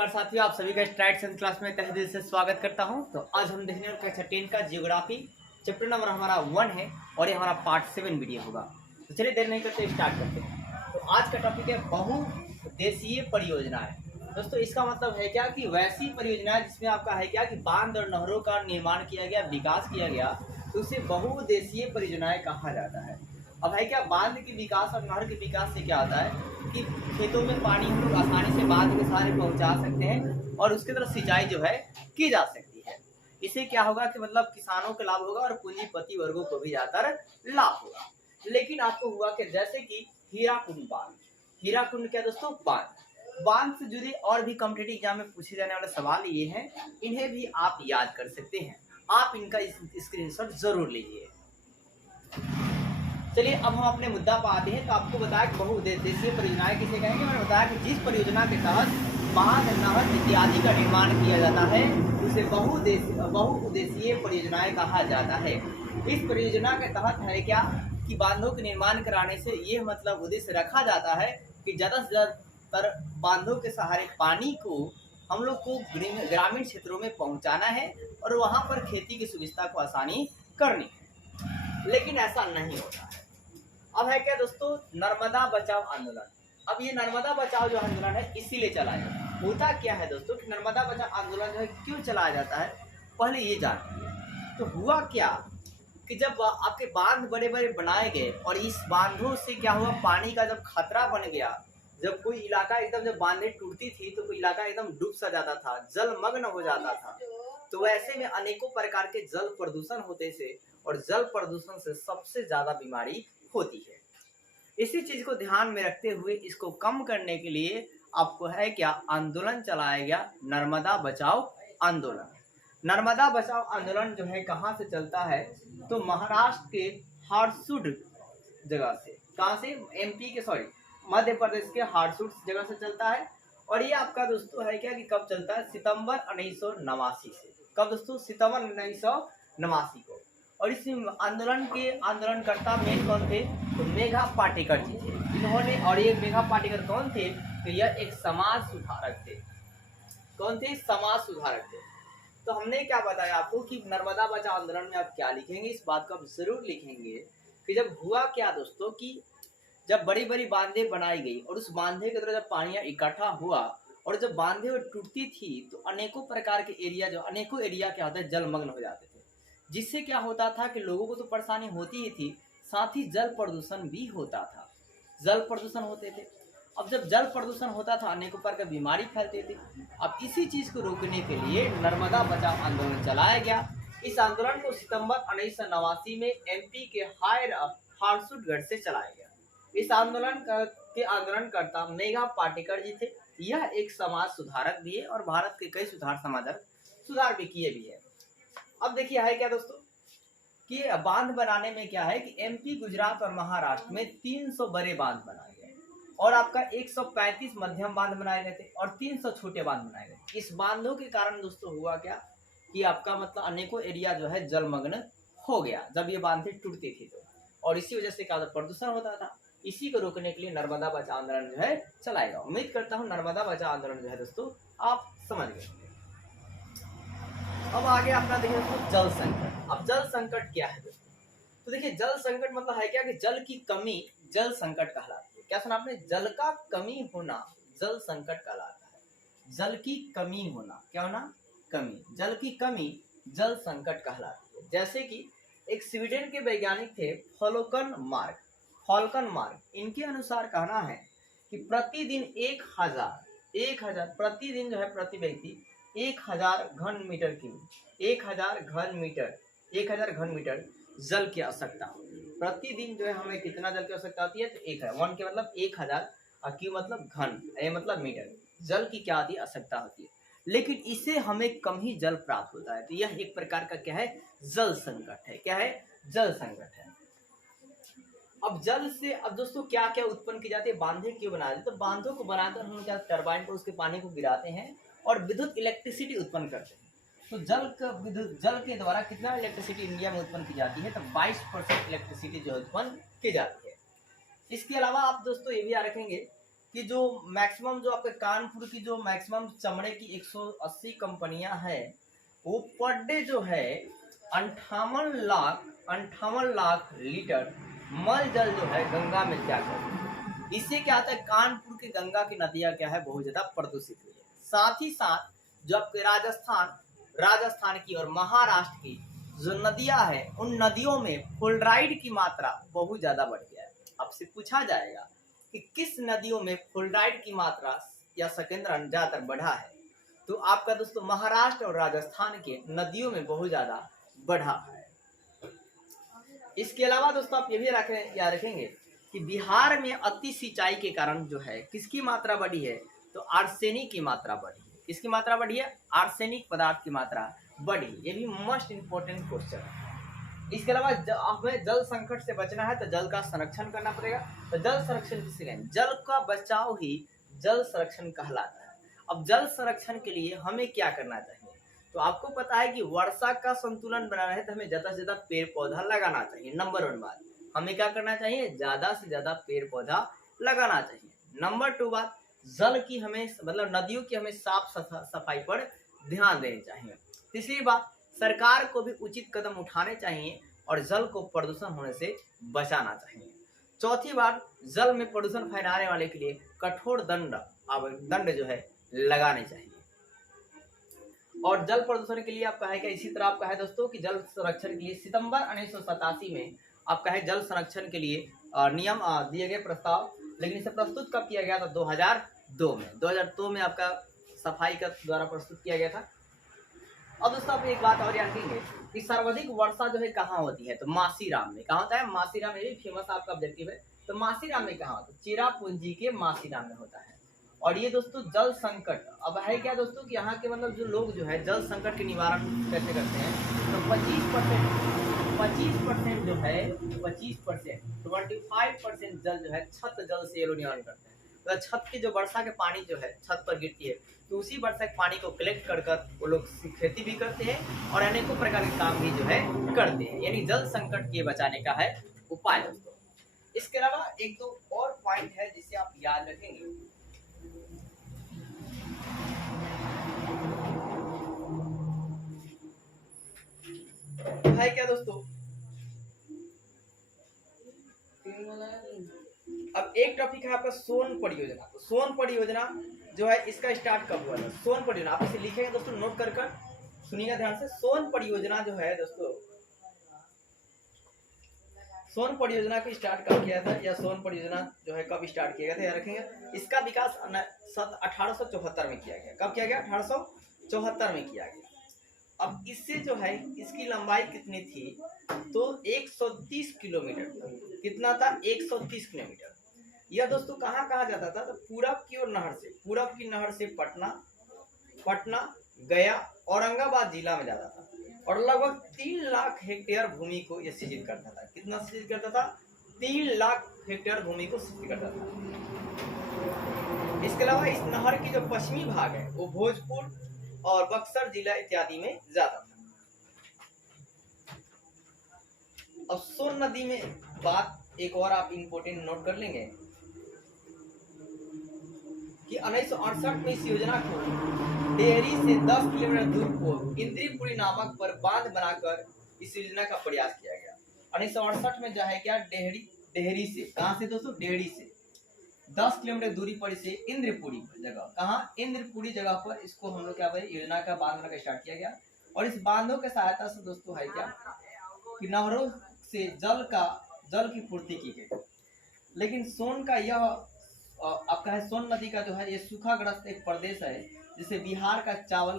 नमस्कार साथियों, आप सभी का स्ट्राइड साइंस क्लास में तहे दिल से स्वागत करता हूं। तो आज हम देखने वाले कक्षा 10 का जियोग्राफी चैप्टर नंबर हमारा 1 है और ये हमारा पार्ट 7 वीडियो होगा। तो चलिए देर नहीं करते स्टार्ट करते हैं। तो आज का टॉपिक है बहुउद्देशीय परियोजनाएं। दोस्तों इसका मतलब है क्या कि वैसी परियोजनाएं जिसमें आपका है क्या कि बांध और नहरों का निर्माण किया गया, विकास किया गया, तो उसे बहुउद्देशीय परियोजनाएं कहा जाता है। अब है क्या, बांध के विकास और नहर के विकास से क्या होता है कि खेतों में पानी हम लोग आसानी से बांध के सहारे पहुंचा सकते हैं और उसकी तरफ सिंचाई जो है की जा सकती है। इससे क्या होगा कि मतलब किसानों को लाभ होगा और पूंजीपति वर्गों को भी ज्यादातर लाभ होगा। लेकिन आपको हुआ कि जैसे कि हीराकुंड बांध, हीराकुंड क्या दोस्तों, बांध से जुड़े और भी कॉम्पिटिटिव एग्जाम में पूछे जाने वाले सवाल ये हैं, इन्हें भी आप याद कर सकते हैं। आप इनका स्क्रीनशॉट जरूर लीजिए। चलिए अब हम अपने मुद्दा पर आते हैं। तो आपको बताया कि बहुउद्देशीय परियोजनाएं किसे कहेंगे। मैंने बताया कि जिस परियोजना के तहत बांध, नहर इत्यादि का निर्माण किया जाता है उसे बहुउद्देशीय परियोजनाएं कहा जाता है। इस परियोजना के तहत है क्या कि बांधों के निर्माण कराने से यह मतलब उद्देश्य रखा जाता है कि ज्यादा से ज्यादा बांधों के सहारे पानी को हम लोग को ग्रामीण क्षेत्रों में पहुंचाना है और वहां पर खेती की सुविधा को आसानी करनी है। लेकिन ऐसा नहीं होता है। अब है क्या दोस्तों, नर्मदा बचाओ आंदोलन। अब ये नर्मदा बचाओ जो आंदोलन है इसीलिए चलाया जाता है। होता क्या है दोस्तों कि नर्मदा बचाओ आंदोलन जो है क्यों चलाया जाता है, पहले ये जानिए। तो हुआ क्या कि जब आपके बांध बड़े बड़े बनाए गए और इस बांधों से क्या हुआ, पानी का जब खतरा बन गया, जब कोई इलाका एकदम, जब बांधें टूटती थी तो कोई इलाका एकदम डूब सा जाता था, जलमग्न हो जाता था। तो ऐसे में अनेकों प्रकार के जल प्रदूषण होते थे और जल प्रदूषण से सबसे ज्यादा बीमारी होती है। इसी चीज को ध्यान में रखते हुए इसको कम करने के लिए आपको है क्या, आंदोलन चलाया गया, नर्मदा बचाओ आंदोलन। नर्मदा बचाओ आंदोलन जो है कहाँ से चलता है, तो महाराष्ट्र के हारसूड जगह से, कहाँ से, एमपी के, सॉरी मध्य प्रदेश के हारसूड जगह से चलता है। और ये आपका दोस्तों है क्या कि कब चलता है, सितंबर 1989 से। कब दोस्तों, सितंबर 1989 को। और इस आंदोलन के आंदोलनकर्ता में कौन थे, तो मेघा पाटेकर जी थे। इन्होंने, और ये मेघा पाटेकर कौन थे, तो यह एक समाज सुधारक थे। कौन थे, समाज सुधारक थे। तो हमने क्या बताया आपको कि नर्मदा बचाओ आंदोलन में आप क्या लिखेंगे, इस बात को आप जरूर लिखेंगे कि जब हुआ क्या दोस्तों कि जब बड़ी बड़ी बांधें बनाई गई और उस बांधे के तरह जब पानी इकट्ठा हुआ और जब बांधे टूटती थी तो अनेकों प्रकार के एरिया, जो अनेकों एरिया क्या होता है, जलमग्न हो जाते थे। जिससे क्या होता था कि लोगों को तो परेशानी होती ही थी, साथ ही जल प्रदूषण भी होता था, जल प्रदूषण होते थे। अब जब जल प्रदूषण होता था अनेकों प्रकार की बीमारी फैलती थी। अब इसी चीज को रोकने के लिए नर्मदा बचाओ आंदोलन चलाया गया। इस आंदोलन को सितंबर 1989 में एमपी के हारसूदगढ़ से चलाया गया। इस आंदोलन के आंदोलनकर्ता मेघा पाटेकर जी थे। यह एक समाज सुधारक भी है और भारत के कई सुधार भी किए भी है। अब देखिए है क्या दोस्तों कि बांध बनाने में क्या है कि एमपी, गुजरात और महाराष्ट्र में 300 बड़े बांध बनाए गए और आपका 135 मध्यम बांध बनाए गए थे और 300 छोटे बांध बनाए गए। इस बांधों के कारण दोस्तों हुआ क्या कि आपका मतलब अनेकों एरिया जो है जलमग्न हो गया जब ये बांधें टूटती थी तो, और इसी वजह से क्या प्रदूषण होता था। इसी को रोकने के लिए नर्मदा बचाओ आंदोलन जो है चलाएगा। उम्मीद करता हूँ नर्मदा बचाओ आंदोलन जो है दोस्तों आप समझ गए। अब आगे अपना देखिए दोस्तों जल संकट। अब जल संकट क्या है दोस्तों, तो देखिए जल संकट मतलब है क्या कि जल की कमी जल संकट कहलाती है। क्या सुना आपने, जल का कमी होना जल संकट कहलाता है। जल की कमी होना, क्या होना, कमी, जल की कमी जल संकट कहलाती है। जैसे कि एक स्वीडन के वैज्ञानिक थे फॉल्कन मार्क, इनके अनुसार कहना है कि प्रतिदिन 1000 प्रतिदिन जो है प्रति व्यक्ति 1000 घन मीटर जल की आवश्यकता प्रतिदिन जो है हमें कितना जल की आवश्यकता होती है, तो 1 के मतलब 1000 और क्यू मतलब घन, ए मतलब मीटर, जल की क्या होती है, आवश्यकता होती है। लेकिन इससे हमें कम ही जल प्राप्त होता है। तो यह एक प्रकार का क्या है, जल संकट है। क्या है, जल संकट है। अब जल से अब दोस्तों क्या क्या उत्पन्न की जाती है, बांधे क्यों बनाते हैं, तो बांधों को बनाकर हम क्या टरबाइन पर उसके पानी को गिराते हैं और विद्युत इलेक्ट्रिसिटी उत्पन्न करते हैं। तो जल के द्वारा कितना इलेक्ट्रिसिटी इंडिया में उत्पन्न की जाती है, तो 22% इलेक्ट्रिसिटी जो उत्पन्न की जाती है। इसके अलावा आप दोस्तों ये भी याद रखेंगे कि जो मैक्सिमम जो आपके कानपुर की जो मैक्सिमम चमड़े की 180 कंपनियां हैं, वो पर डे जो है 58 लाख लीटर मल जल जो है गंगा में त्याग करते हैं। इससे क्या होता है, कानपुर की गंगा की नदियां क्या है, बहुत ज्यादा प्रदूषित हुई है। साथ ही साथ जो आपके राजस्थान की और महाराष्ट्र की जो नदियां हैं, उन नदियों में फ्लोराइड की मात्रा बहुत ज्यादा बढ़ गया है। आपसे पूछा जाएगा कि किस नदियों में फ्लोराइड की मात्रा या संकेंद्रण ज्यादातर बढ़ा है, तो आपका दोस्तों महाराष्ट्र और राजस्थान के नदियों में बहुत ज्यादा बढ़ा है। इसके अलावा दोस्तों आप ये भी याद रखेंगे कि बिहार में अति सिंचाई के कारण जो है किसकी मात्रा बढ़ी है, तो आर्सेनिक की मात्रा बढ़ी है। किसकी मात्रा बढ़ी है, आर्सेनिक पदार्थ की मात्रा बढ़ी। ये भी मोस्ट इंपोर्टेंट क्वेश्चन है। इसके अलावा हमें जल संकट से बचना है तो जल का संरक्षण करना पड़ेगा। तो जल संरक्षण किसे कहें, जल का बचाव ही जल संरक्षण कहलाता है। अब जल संरक्षण के लिए हमें क्या करना चाहिए, तो आपको पता है कि वर्षा का संतुलन बनाना है तो हमें ज्यादा से ज्यादा पेड़ पौधा लगाना चाहिए। नंबर 1 बात, हमें क्या करना चाहिए, ज्यादा से ज्यादा पेड़ पौधा लगाना चाहिए। नंबर 2 बात, जल की हमें मतलब नदियों की हमें साफ सफाई पर ध्यान देनी चाहिए। तीसरी बात, सरकार को भी उचित कदम उठाने चाहिए और जल को प्रदूषण होने से बचाना चाहिए। चौथी बात, जल में प्रदूषण फैलाने वाले के लिए कठोर दंड जो है लगाने चाहिए। और जल प्रदूषण के लिए आपका है क्या, इसी तरह आपका है दोस्तों कि जल संरक्षण के लिए सितंबर 1987 में आपका है जल संरक्षण के लिए नियम दिए गए प्रस्ताव, लेकिन इसे प्रस्तुत कब किया गया था, 2002 में आपका सफाई का द्वारा प्रस्तुत किया गया था। अब दोस्तों आप एक बात और याद रखेंगे कि सर्वाधिक वर्षा जो है कहाँ होती है, तो मासीराम में। कहाँ होता है, मासीराम। ये फेमस आपका ऑब्जेक्टिव है। तो मासीराम में कहाँ होता है, चेरापूंजी के मासीराम में होता है। और ये दोस्तों जल संकट अब है क्या दोस्तों कि यहाँ के मतलब जो लोग जो है जल संकट के निवारण कैसे करते हैं, तो 25% जो है 25% जल जो है छत जल से ये लोग निवारण करते हैं। तो छत की जो वर्षा के पानी जो है छत पर गिरती है, तो उसी वर्षा के पानी को कलेक्ट कर वो लोग खेती भी करते हैं और अनेकों प्रकार के काम भी जो है करते हैं। यानी जल संकट के बचाने का है उपाय दोस्तों। इसके अलावा एक दो और पॉइंट है जिसे आप याद रखेंगे। है क्या दोस्तों, अब एक टॉपिक है आपका सोन परियोजना। तो सोन परियोजना जो है इसका स्टार्ट कब हुआ था, सोन परियोजना आप इसे लिखेंगे दोस्तों, नोट कर सुनिएगा ध्यान से। सोन परियोजना जो है दोस्तों, सोन परियोजना की स्टार्ट कब किया था, या सोन परियोजना जो है कब स्टार्ट किया गया था, याद रखेंगे। इसका विकास 1874 में किया गया। कब किया गया, 1874 में किया गया। अब इससे जो है इसकी लंबाई कितनी थी, तो 130 किलोमीटर था। कितना था, 130 किलोमीटर। यह दोस्तों कहाँ कहा जाता था, तो पूरब की ओर नहर से, पूरब की नहर से पटना गया औरंगाबाद जिला में जाता था और लगभग 3 लाख हेक्टेयर भूमि को यह सृजित करता था। कितना सृजित करता था, 3 लाख हेक्टेयर भूमि को सृजित करता था। इसके अलावा इस नहर की जो पश्चिमी भाग है वो भोजपुर और बक्सर जिला इत्यादि में जाता था। अब सोन नदी में बात एक और आप इम्पोर्टेंट नोट कर लेंगे कि 1968 में इस योजना को डेहरी से 10 किलोमीटर दूर को इंद्रीपुरी नामक पर बांध बनाकर इस योजना का प्रयास किया गया। 1968 में जो है क्या, डेहरी से, कहाँ से दोस्तों, डेहरी से 10 किलोमीटर दूरी पर इसे इंद्रपुरी जगह, कहाँ, इंद्रपुरी जगह पर इसको हम लोग क्या बोले, योजना का बांध बनाकर स्टार्ट किया गया। और इस बांधों के सहायता से दोस्तों है क्या कि नहरों से जल की पूर्ति की गई। लेकिन सोन का यह आपका है, सोन नदी का जो है ये सूखाग्रस्त एक प्रदेश है जिसे बिहार का चावल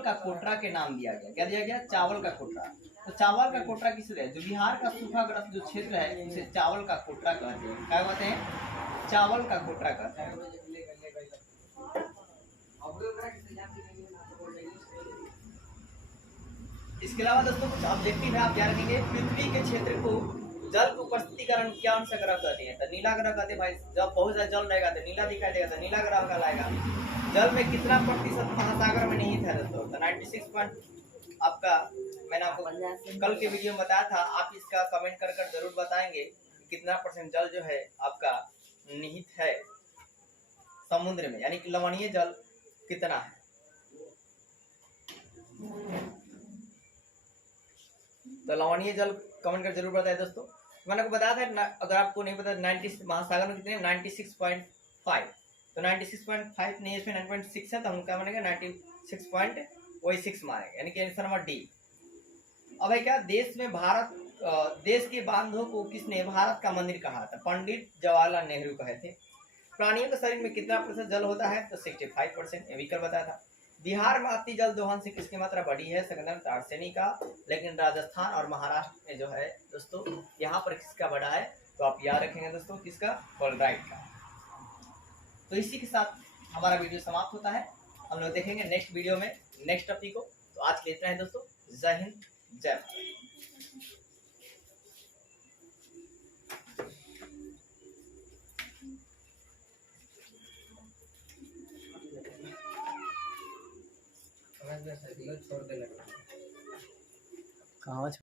का कोटरा के नाम दिया गया। क्या दिया गया, चावल का कोटरा। तो चावल का कोटरा किसे है, जो बिहार का सूखाग्रस्त जो क्षेत्र है उसे चावल का कोटरा कहते हैं। क्या कहते हैं, चावल का कोटरा कहते हैं। इसके अलावा दोस्तों कुछ ऑब्जेक्टिव है आप याद रखेंगे। पृथ्वी के क्षेत्र को जल को उपस्थिति कारण क्या सा ग्रह कहते हैं, तो नीला ग्रह कहते हैं। भाई जब बहुत ज्यादा जल रहेगा तो नीला दिखाई देगा, तो नीला ग्रह कहलाएगा। जल में कितना प्रतिशत महासागर में निहित है दोस्तों, तो 96 आपका, मैंने आपको कल के वीडियो में बताया था। आप इसका कमेंट कर जरूर बताएंगे कि कितना % जल जो है आपका निहित है समुद्र में, यानी कि लवणीय जल कितना है। तो लवणीय जल कमेंट कर जरूर बताएं दोस्तों। मैंने आपको बताया था, अगर आपको नहीं पता 90 महासागर में कितने 96.5, तो 96.5 नहीं, इसमें 9.6 है, तो हम क्या मानेंगे 96.6 मानेंगे, यानी कि आंसर नंबर डी। अब है क्या, देश में भारत देश के बांधों को किसने भारत का मंदिर कहा था? पंडित जवाहरलाल नेहरू कहे थे। प्राणियों के शरीर में कितना प्रतिशत जल होता है? तो 65%, ये भी कल बताया था। बिहार में अति जल दोहन से किसकी मात्रा बढ़ी है? सेकंड तारसेनी का। लेकिन राजस्थान और महाराष्ट्र में जो है दोस्तों, यहाँ पर किसका बढ़ा है? तो आप याद रखेंगे दोस्तों, किसका? फ्लोराइड का। तो इसी के साथ हमारा वीडियो समाप्त होता है। हम लोग देखेंगे नेक्स्ट वीडियो में नेक्स्ट टॉपिक को। तो आज के लिए इतना है दोस्तों। जय हिंद, जय भारत। कहाँ